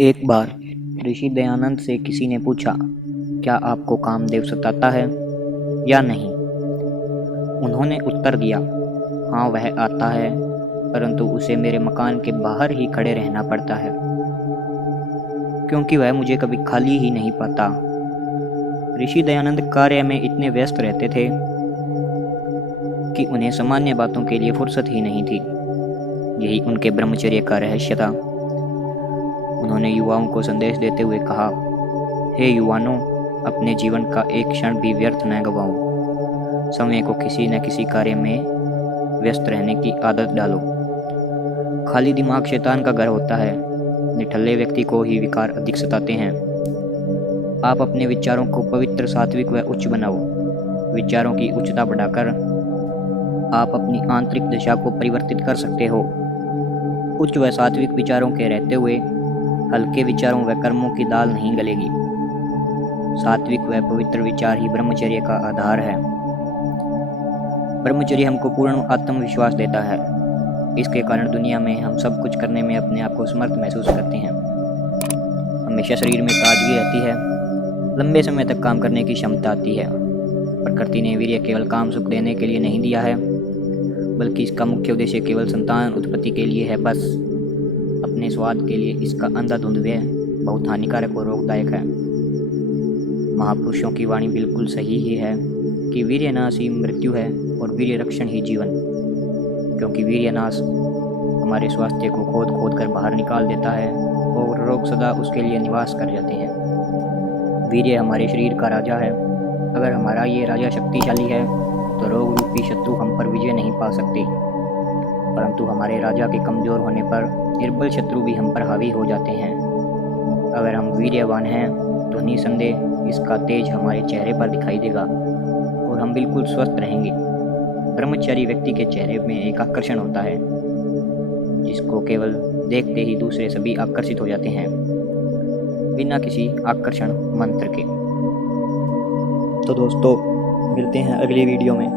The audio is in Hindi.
एक बार ऋषि दयानंद से किसी ने पूछा, क्या आपको कामदेव सताता है या नहीं? उन्होंने उत्तर दिया, हाँ वह आता है, परंतु उसे मेरे मकान के बाहर ही खड़े रहना पड़ता है, क्योंकि वह मुझे कभी खाली ही नहीं पाता। ऋषि दयानंद कार्य में इतने व्यस्त रहते थे कि उन्हें सामान्य बातों के लिए फुर्सत ही नहीं थी। यही उनके ब्रह्मचर्य का रहस्य था। उन्होंने युवाओं को संदेश देते हुए कहा, हे युवानों, अपने जीवन का एक क्षण भी व्यर्थ न गवाओ। समय को किसी न किसी कार्य में व्यस्त रहने की आदत डालो। खाली दिमाग शैतान का घर होता है। निठल्ले व्यक्ति को ही विकार अधिक सताते हैं। आप अपने विचारों को पवित्र, सात्विक व उच्च बनाओ। विचारों की उच्चता बढ़ाकर आप अपनी आंतरिक दशा को परिवर्तित कर सकते हो। उच्च व सात्विक विचारों के रहते हुए हल्के विचारों व कर्मों की दाल नहीं गलेगी। सात्विक व पवित्र विचार ही ब्रह्मचर्य का आधार है। ब्रह्मचर्य हमको पूर्ण आत्मविश्वास देता है। इसके कारण दुनिया में हम सब कुछ करने में अपने आप को समर्थ महसूस करते हैं। हमेशा शरीर में ताजगी रहती है। लंबे समय तक काम करने की क्षमता आती है। प्रकृति ने वीर्य केवल काम सुख देने के लिए नहीं दिया है, बल्कि इसका मुख्य उद्देश्य केवल संतान उत्पत्ति के लिए है। बस अपने स्वाद के लिए इसका अंधाधुंध व्यय बहुत हानिकारक और रोगदायक है। महापुरुषों की वाणी बिल्कुल सही ही है कि वीर्य नाश ही मृत्यु है और वीर्य रक्षण ही जीवन, क्योंकि वीर्य नाश हमारे स्वास्थ्य को खोद खोद कर बाहर निकाल देता है और रोग सदा उसके लिए निवास कर जाते हैं। वीर्य हमारे शरीर का राजा है। अगर हमारा ये राजा शक्तिशाली है तो रोग रूपी शत्रु हम पर विजय नहीं पा सकते, परंतु हमारे राजा के कमजोर होने पर निर्बल शत्रु भी हम पर हावी हो जाते हैं। अगर हम वीर्यवान हैं तो निसंदेह इसका तेज हमारे चेहरे पर दिखाई देगा और हम बिल्कुल स्वस्थ रहेंगे। ब्रह्मचारी व्यक्ति के चेहरे में एक आकर्षण होता है, जिसको केवल देखते ही दूसरे सभी आकर्षित हो जाते हैं, बिना किसी आकर्षण मंत्र के। तो दोस्तों, मिलते हैं अगले वीडियो में।